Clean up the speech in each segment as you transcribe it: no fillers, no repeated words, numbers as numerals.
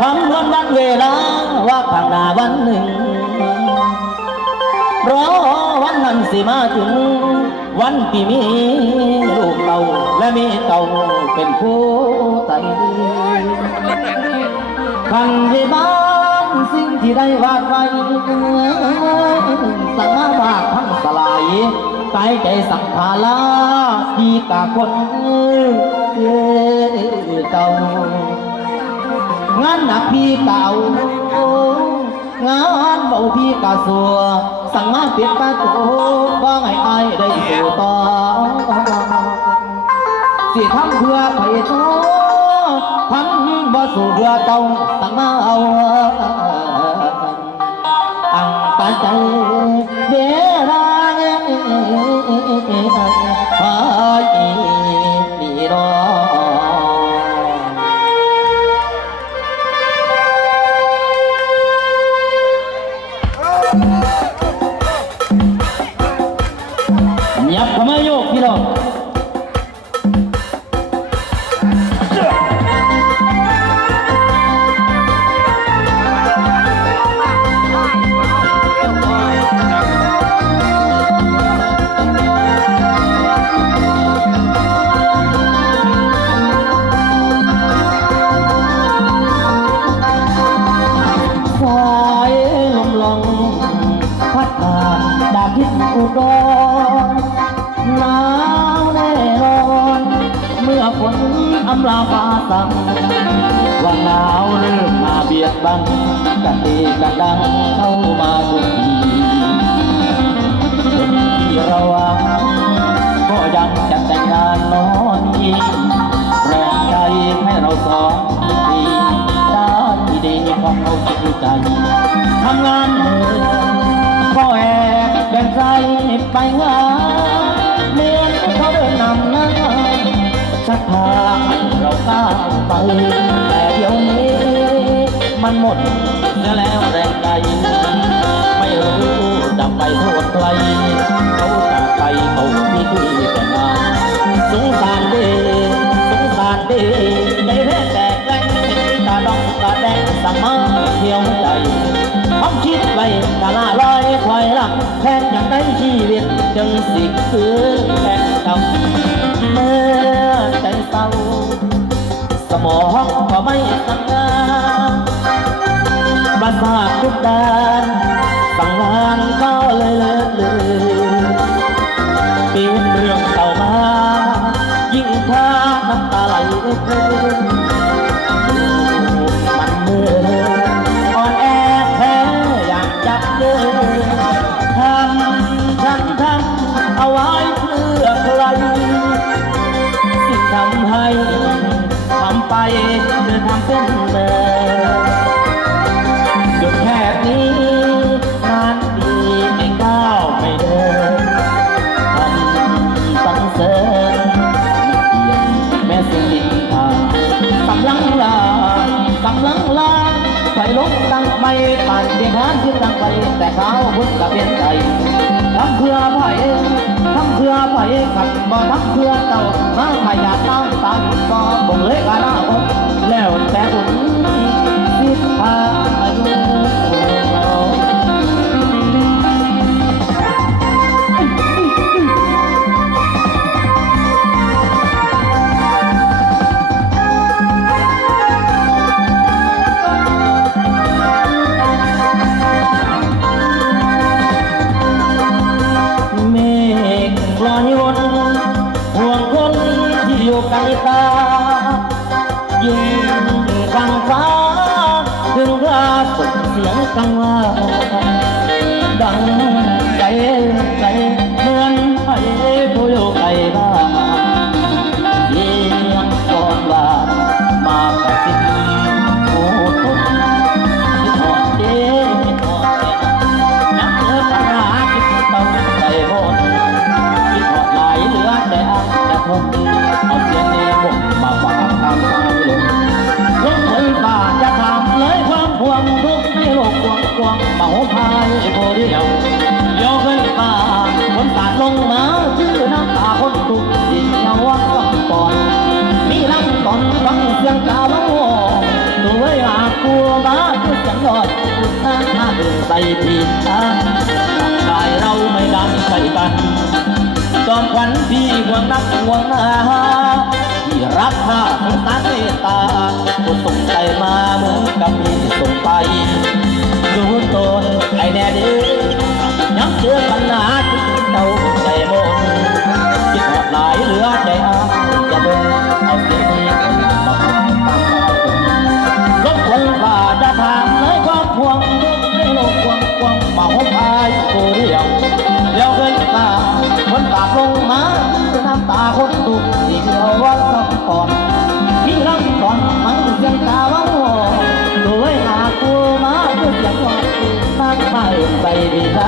คำนวณวันเวลาว่าข้างหน้าวันหนึ่งรอวันนั้นสิมาถึงวันที่มีลูกเต่าและมีเต่าเป็นผู้ไต่ขันที่บ้านสิ่งที่ได้วาดไว้สังมาบากทั้งสลายตายใจสังภาระที่กาคนเต่างานหนักพี่เต่างานเบาพี่กาสัวสั่งมาปิดประตูว่าไงไอ้ได้สู่ต่อสิทำเพื่อไผ่โตพันบ่สู่เพื่อเต้าสั่งมาเอาตั้งตาใจเดี๋ยวพายดีรอยับเข้ามาโยกพี่น้องอุดรหนาวแน่นอนเมื่อฝนอำลาฟ้าสั่งว่าหนาวเริ่มมาเบียดบังกันตีกันดังเข้ามาทุกทีเป็นที่ระวังก็ยังจะแต่งงานนอนอีกแรงใจให้เราสองดีได้ดีของเราจิตใจทำงานเหนื่อยก็แอบแบ่งใจไปงานเลี้ยงเขาเดินนำหน้าชักพาให้เราก้าวไปแต่เดี๋ยวนี้มันหมดเสียแล้วแรงใจไม่รู้จะไปโทษใครเขาจะไปเขาที่แต่งงานสงสารดีสงสารดีใจแท้แต่แกล้งตาดองตาแดงสั่งมาเที่ยวใจความคิดไว้ตาลาลอยควายหลักแทนอย่างได้ชีวิตจึงสิคือแทนจำเมื่อใจเศร้าสมองก็ไม่สั่งงานประสาททุกด้านสั่งงานก็เลยเลิกเลยเป็นเรื่องเก่ามายิ่งถ้าน้ำตาไหลเพลินมันเมื่ออ่อนแอแท้อย่างจับเดินทำฉันทำเอาไว้เพื่อใครสิ่งทำให้ทำไปเดินทำเป็นเดิมหยุดแค่นี้นานปีไม่ก้าวไม่เดินทำสังเสริญไม่เกียนแม้สิ่งดินทางกำลังลากำลังลาไฟลุกตั้งไม่ปั่นเดียงทานขึ้นตั้งไปแต่เขาพุ่งกับเป็นใจทำเพื่อไผ่ทำเพื่อไผ่ขัดบ่ทำเพื่อเต่ามาขยาดน้ำตาก็คงเล็กอาณาคตแล้วแต่บุญสิทธาอายุไกลตายิ่งกลางฟ้าถึงราสุดเสียงกังวานดังใจใจเหมือนไผ่ผู้อยู่ไกลบ้านเสียงก่อนว่ามากระซิบหูตุกคิดหอดเด้คิดหอดเด้นักเลือปัญหาคิดต้องใจหมดคิดหอดหลายเหลือแต่อันจะทนเอาเสียงนี้ผมมาฝากทำใจลงเฮ้ยป่าจะทำเลยความห่วงทุกในโลกกวงเป่าพายโพเดียวโยกเฮ้ยป่าคนสาดลงมาชื่อน้ำตาคนทุกสิ่งเยาวักก่อนมีลังตอนฟัง เสียงกาวังตัวอยากกลัวมาคือเสียงยอดทางหาเดินไปผิดทางร่างกายเราไม่ได้ใส่กันจอมขวัญพี่ห่วงนักห่วงหนาที่รักข้าสงสารเมตตาก็ส่งใจมาเหมือนกับพี่ส่งไปดูตนไอ้แน่เด้อย้ำเชื่อปัญหาที่เจ้าใจมนคิดหอดหลายเหลือใจอ้ายจะเดินเอาเสียงนี้มาตามไปรบกวนฝ่าจะทางเลยความห่วงในโลกควงมาหอมอายตัวเดียวเดี๋ยวเกินตาคนตากลงมาน้ำตาคนตุกที่เดียววันสักก่อนพี่รังก่อนมันเสียงตาวังตัวหากูมาคือเสียงว่านั่งมาเอื่นไปดีใจ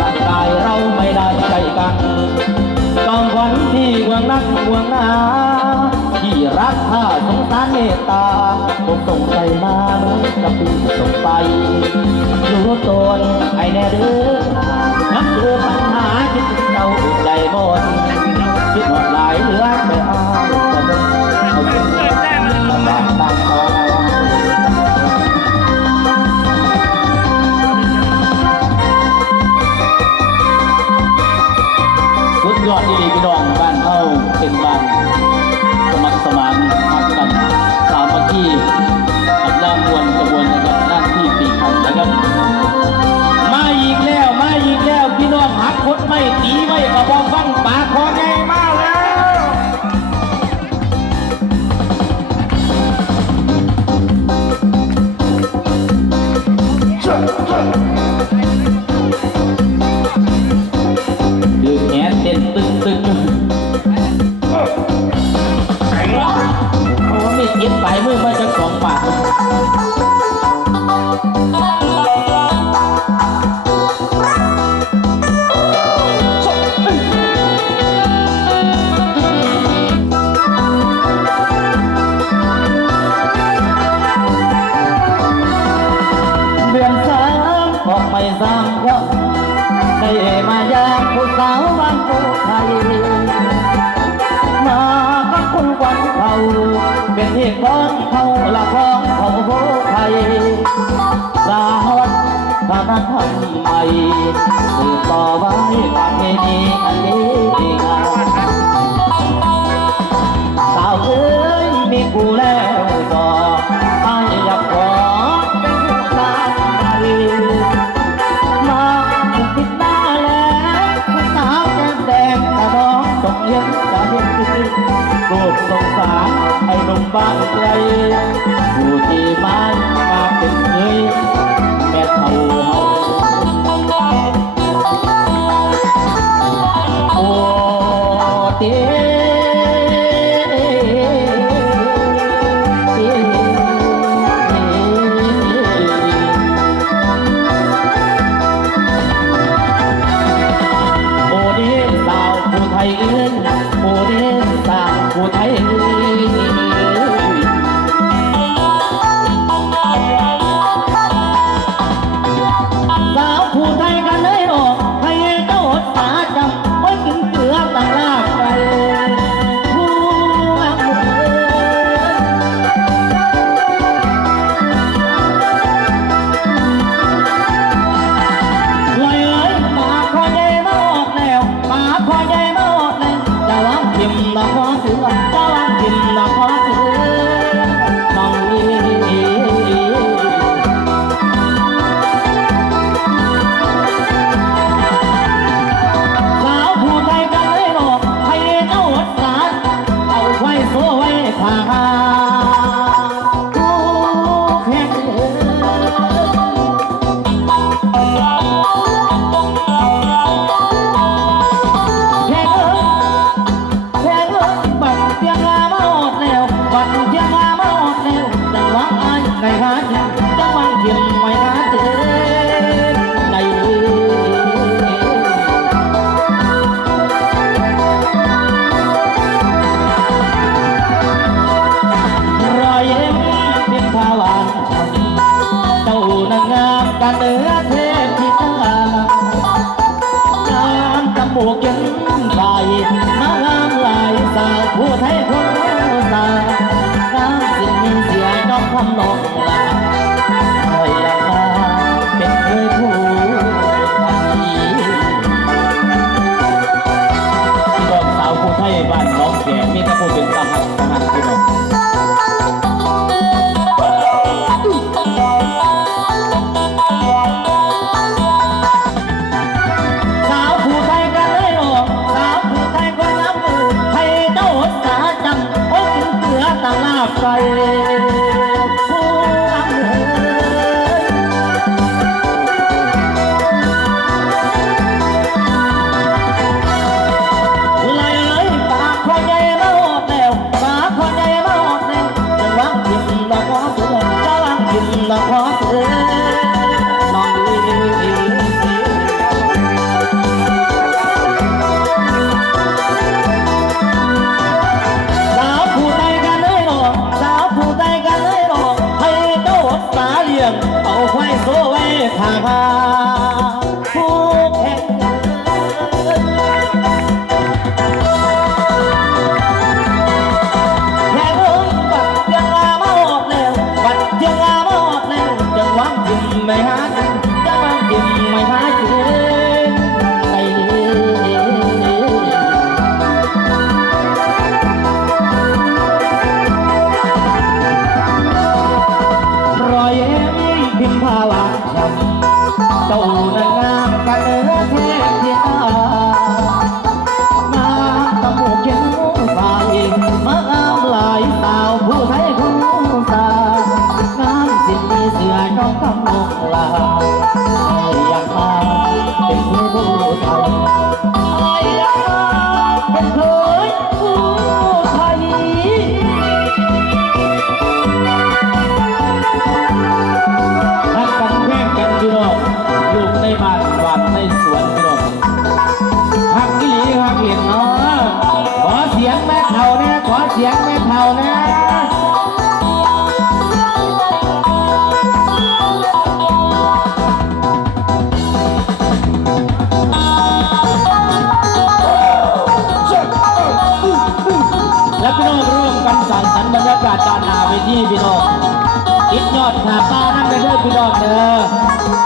ร่างกายเราไม่ได้ใจกันจอมขวัญที่ห่วงนักห่วงหนาที่รักข้าสงสารเมตตาคงส่งใจมาเหมือนกับพี่ส่งไปรู้ตนไอ้แน่เด้อนักเจอปัญหาที่เจ้าใจหมดคิดหมดหลายเหลือแต่อายจะเดินเอาเป็นลำบากตามเขา สุดยอดที่พี่น้องบ้านเฮาเป็นบ้านสมัครสมานทักกันสามัคคีกับน้ำมวลกระบวนนะครับหน้าที่ปีคำนะครับมาอีกแล้วพี่น้องหักคดไม่ตีไม่กระบอกฟังปากคอไงมาแล้วดือแขนเต้นตึกโอ้มีเก็บปลายมือมาจาก2 ปากเดือน3ออกไป3 ก็ได้มายามผู้สาวบ้านผู้ไทยมากับคุณควันเขาเป็นเหตุของเขาละของเขาผู้ไทยสาวัดพระนครใหม่สืบต่อไว้ประเพณีอันดีงามสาวเอ้ยมีกูแล้วดอกไม่อยากขอเป็นผู้สาวไทยมาติดหน้าแล้วผู้สาวแก้มแดงแต่น้องต้องเลี้ยงจะเห็นโปรดสงสารไอ้หนุ่มบ้านไกลผู้ที่บ้านมาเป็นเคยแม่เท่าเฮาโอ้เต้โอ้เด้สาวผู้ไทย ไกลผู้นำเอ่ยไหลปากคอใหญ่มาหดแล้วปากคอใหญ่มาหดแล้วจะวางยิ้มดอกหัวเสือจะวางยิ้มดอกหัวเสือน้องดีสาวผู้ใดกันเลยหรอสาวผู้ใดกันเลยหรอให้เจ้าสาเลี้ยงเอาไว้โซ่ไว้ทางผู้แข่งไม่หาจะมากินไม่หาเกินไปรอยเอ็มพิมพ์ภาวะช้ำเจ้านั้นงามกันเนื้อเทพเทียงามตะมูกเขียวฝ่ายมางามหลายสาวผู้ไทยคู่สางามสิ้นเสือน้องกำนกลาอยากมาเป็นผู้ไทยอยากมาเป็นเคยผู้ไทยรักกันแข่งกันพี่น้องอยู่ในบ้านหวานในสวนพี่น้องหักอีหลีหักเหรียญเนาะขอเสียงแม่เฒ่าแน่ขอเสียงแม่เฒ่าแน่และพี่น้องร่วมกันสร้างสรรค์บรรยากาศด้านหน้าเวทีพี่น้องติดยอดขาป้านั่งไปเด้อพี่น้องเด้อ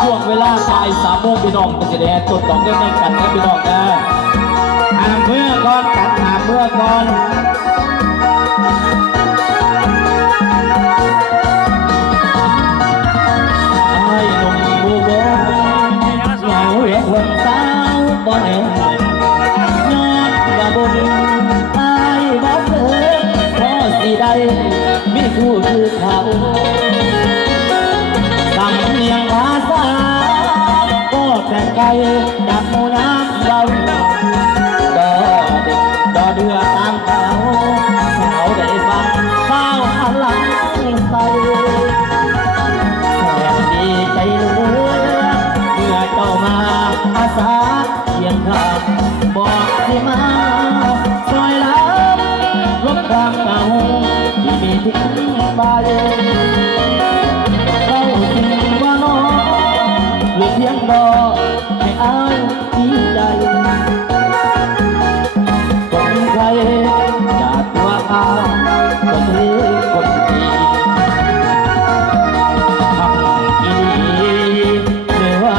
ช่วงเวลาบ่าย3 โมงพี่น้องก็จะได้ต้นดอกเล่นกันนะพี่น้องเด้อหามเมื่อก่อนกันหามเมื่อก่อนไอ้หนุ่มบูบเหงาเหลือคนสาวบ่เห็นยอดกระบุญบอกเธอพอสิได้มีคู่คือเขาสำเนียงภาษาก็แต่ไกลจากหมู่น้ำเราดอเด็กดอเดือตามเขาสาวได้ฟังข้าวหันหลังใส่แสนดีใจเหลือเมื่อเจ้ามาอาสาเคียงข้างบอกที่มาซอยลารบรางเก่าที่มีทิ้งไปเราจริงว่าน้องหรือเพียงรอให้อายดีใจคนใครอยากตัวอาก็คือคนดีทำอีหรือว่า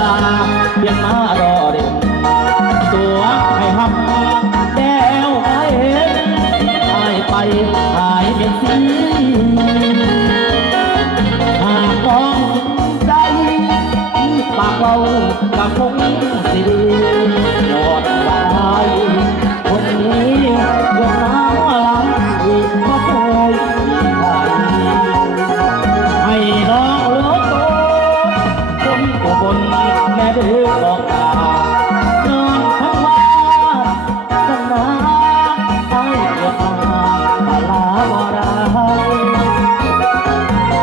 เพียงมารอเด็กตัวให้ทำแล้วไม่เห็นไปหายเป็นสีหากมองถึงใจปากเรากับคงสิดียอดตายคนนี้ยังน้ำลายอีกก็เคยมีใครให้น้องเหลือโตคนผู้บนแม่ดื้อบอกตานอนทั้งวันตั้งนานไอ้เกิดมาลาบ่ได้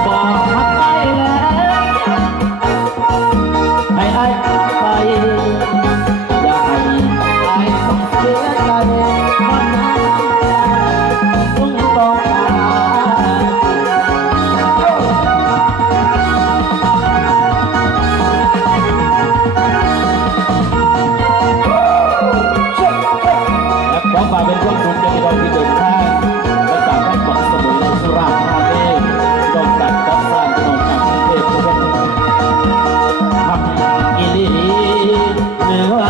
บอกหักไปแล้วให้ไอ้ไปอย่าให้ไอ้ต้องเสียใจมันต้องต้องและขอฝากเป็นความสุขในวันที่เดินทางและจากการเกาะสมุยในสุราษฎร์ธานีลงจากเกาะสร้างถนนจากกรุงเทพทุกวันทำอีลีหรือว่า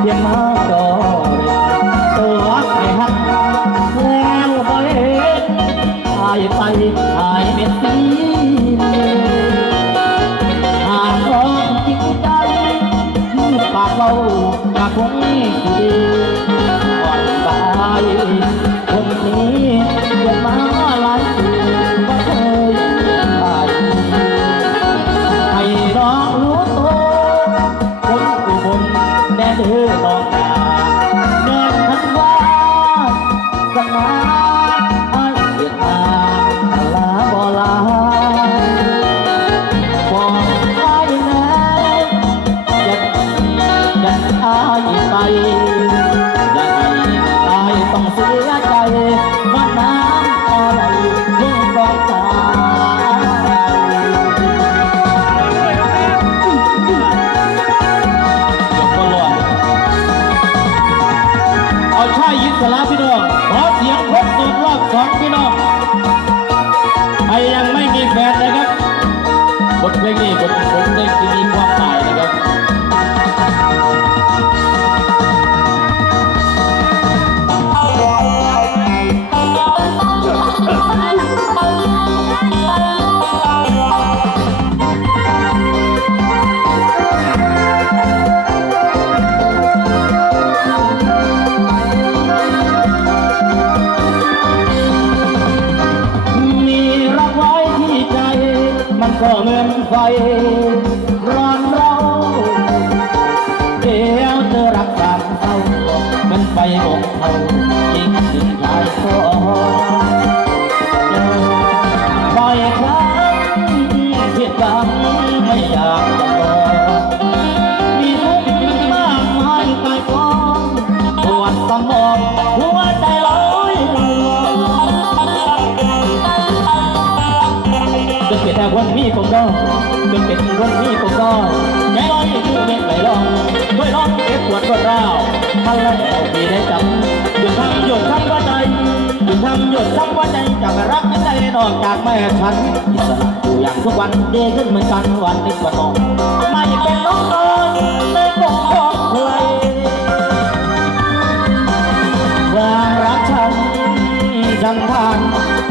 เพียงมาดอตัวให้หักแล้วไปหายไปหายเป็นสีหากความจริงใจปากเราก็คงดีก่อนตายคนนี้เกิดมาหลายปี ทเพลงนี้บทเพลงที่มีความหมายนะครับมีรักไว้ที่ใจมันก็เหมือนไฟร้อนเราเดี๋ยวเธอรักสามเศร้ามันไฟบกเขายิ่งถึงชายโซ่บ่อยครั้งผิดหวังไม่อยากจะบอกมีทุกข์มากมายกายกองปวดสมองหัวใจลอยจนเป็นแต่คนมีผมก็จนเป็นคนมีผมก็แง่ร้อยคือเม็ดไหลลองด้วยร้องเก็บปวดปวดร้าวทันแล้วพี่ได้จำหยุดทำหยุดทำว่าใจหยุดทำหยุดทำว่าใจจะไม่รักไม่ได้นอกจากแม่ฉันอิสระอยู่อย่างทุกวันดีขึ้นเหมือนกันวันนี้วันนองไม่เป็นน้องนอนในปกของใครความรักฉันสังทาน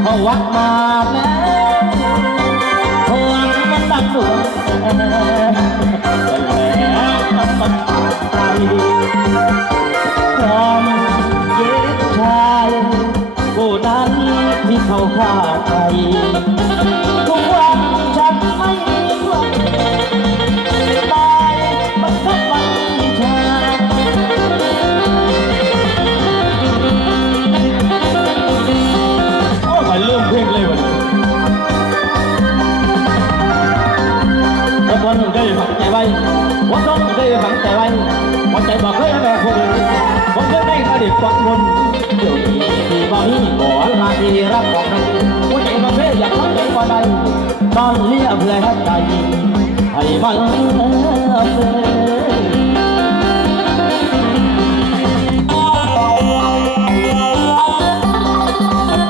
เพราะวัดมาแล้วพวงมันดังดวงแล้วมันใจความเย็ดชายผู้นั้นที่เขาฆ่าใจทุกวันฉันไม่มีหวังตายบังคับวันชาโอ้ยไปเริ่มเพลงเลยวันนี้วันหนึ่งได้ฝังใจไว้วันสองได้ฝังใจไว้วันใจบอกเลยแม่คนผมเคยได้กระดิบปักบนเดี๋ยวนี้ที่บ่มีขอลาที่รักของเราวันใจมาเพื่ออยากรักใจกว่าใดตอนเลี้ยบแผลใจให้มัน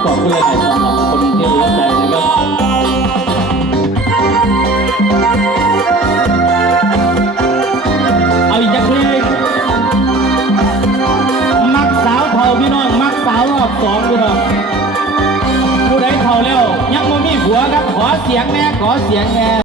ขอบคุณเลยสำหรับคนที่รู้ใจนะครับเอาอีกจักเพลงมักสาวเท่าพี่น้องมักสาวรอบสองพี่น้องผู้ใดเท่าแล้วยังไม่มีผัวครับขอเสียงแน่ขอเสียงแน่